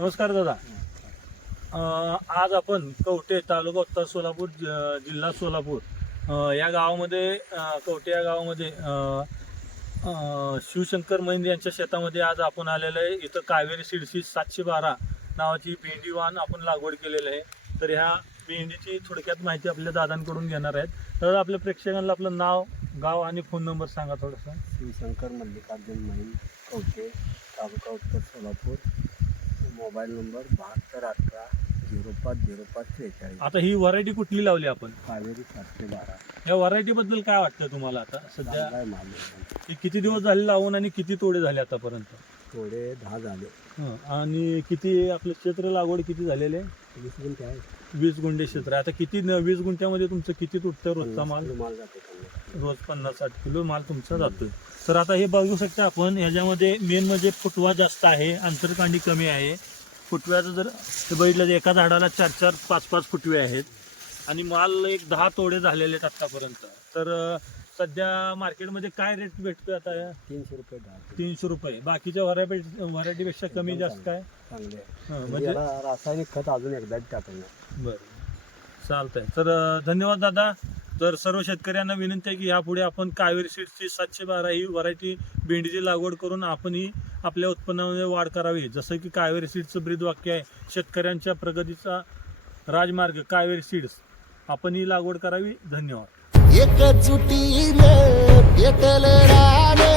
नमस्कार दादा. आज आपण कवठे तालुका उत्तर सोलापूर जिल्हा सोलापूर या गावामध्ये कवठे या गावामध्ये शिवशंकर महिंद यांच्या शेतामध्ये आज आपण आलेलो आहे. इथं कावेरी सीड्सची 712 नावाची भेंडी वाण आपण लागवड केलेली आहे. तर ह्या भेंडीची थोडक्यात माहिती आपल्या दादांकडून घेणार आहेत. तर आपल्या प्रेक्षकांना आपलं नाव, गाव आणि फोन नंबर सांगा थोडंसं. शिवशंकर मल्लिकार्जुन महिंद, कवठे, तालुका उत्तर सोलापूर. Mobile number 7218 050543. आता ही व्हरायटी कुठली लावली आपण? कावेरी 712. या व्हरायटी बद्दल काय वाटतं तुम्हाला? आता सध्या चांगला माल आहे. हे किती दिवस झाले लावून आणि किती तोडे झाले आतापर्यंत? थोडे 10 झाले. आणि किती आपलं क्षेत्र लागवड किती झालेले? 20 गुंठे आहे. 20 गुंठे क्षेत्र आहे. आता किती 20 गुंठ्यामध्ये तुमचं किती तुटतं रोजचा माल? माल जाते त्यांना. रोज 50-60 किलो माल तुमचा जातोय. तर आता हे बघू शकता आपण, ह्याच्यामध्ये मेन म्हणजे फुटवा जास्त आहे, आंतरकांडी कमी आहे. फुटव्याचं जर ते बघितलं तर एका झाडाला 4-4, 5-5 फुटवे आहेत आणि माल एक 10 तोडे झालेले आहेत आतापर्यंत. तर सध्या मार्केटमध्ये काय रेट भेटतोय आता? 300 रुपये 10. 300 रुपये. बाकीच्या व्हरायटीपेक्षा कमी जास्त काय? चांगले आहे. म्हणजे याला रासायनिक खत अजून एकदा टाकायला. बरं, चालतंय. तर धन्यवाद दादा. तर सर्व शेतकऱ्यांना विनंती आहे की यापुढे आपण कावेरी सीड्सची 712 ही व्हरायटी भेंडीची लागवड करून आपणही आपल्या उत्पन्नामध्ये वाढ करावी. जसं की कावेरी सीड्सचं ब्रीद वाक्य आहे, शेतकऱ्यांच्या प्रगतीचा राजमार्ग कावेरी सीड्स. आपण ही लागवड करावी. धन्यवाद. एकजुटीने पेटल राणे